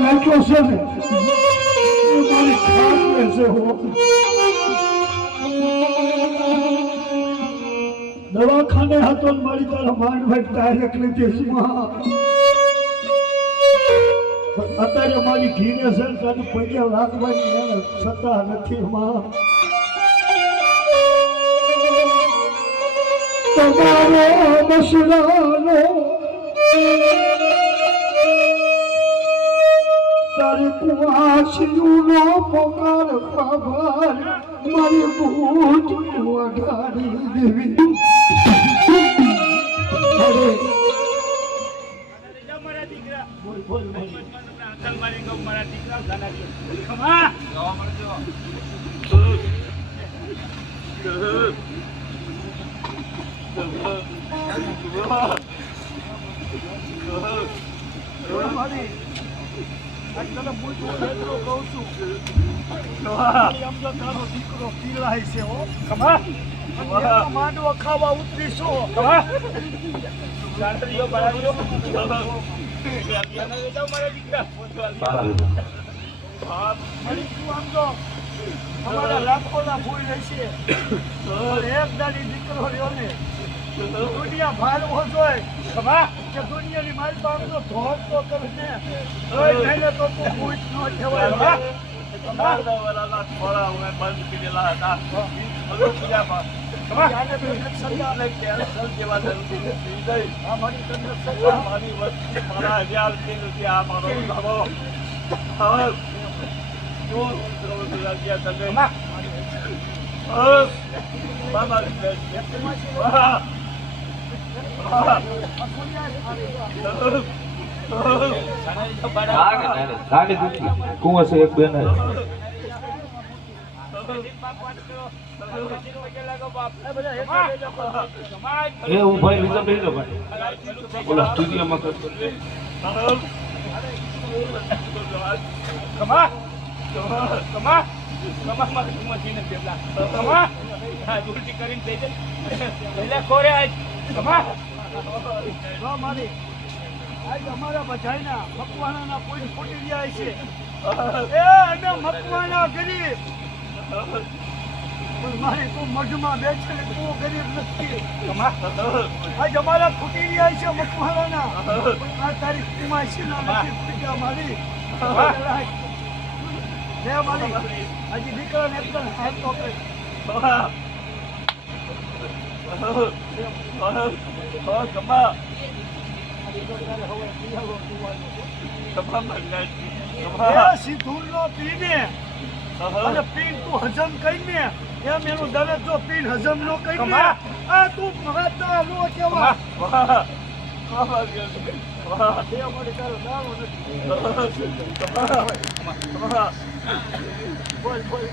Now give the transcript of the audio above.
નાખ્યો છે ને મારી ખાત રહેશે દવાખાને હતો મારી તારા માંડ ડાયરેક્ટ લીધી માં અત્યારે મારી ઘીને છે ને તને પગે લાગવાની એને સત્તા નથી માં તમારો મસલાનો તારી કુવાસીનો પોકાર ખબર મારી ભૂત વઢાડી દેવી. બોલ બોલ બોલ મારી એટલું કહું છું આમ તો તારો દીકરો પીલાય છે હો એનો ખાવા ઉતરીશું. અમારા લાખોના ફૂલ રહેશે એક દાડી દીકરો રહ્યો ને દુનિયા ભાળવો જોઈએ કે દુનિયાની મારી પાસે તો ધોર તો કરે ને થઈને તો તું પૂછ ન કહેવાય. આને તો કુંવર છે એક બેન. એ હું ભાઈ રીઝર્વ લઈ ભાઈ. ઓલા સ્ટુડિયોમાં કરતો ગયા છે. મકવાણા ગરીબ. મારી તું મઢમાં બેઠે ને તું ગરીબ નથી. આજ અમારા ફૂટી રહ્યા છે મકવાણાના પણ આ તારી નથી ફૂટ્યા મારી. લે મારી. હજી દીકરાને એકદમ હાથ તો કરે એ સિંધુરનો પીને અને પીન તું હજમ કરીને એમ એનું દરેક જો પીન હજમ નો કરીને આ તું મહાતા નો કેવા. બોલ બોલ.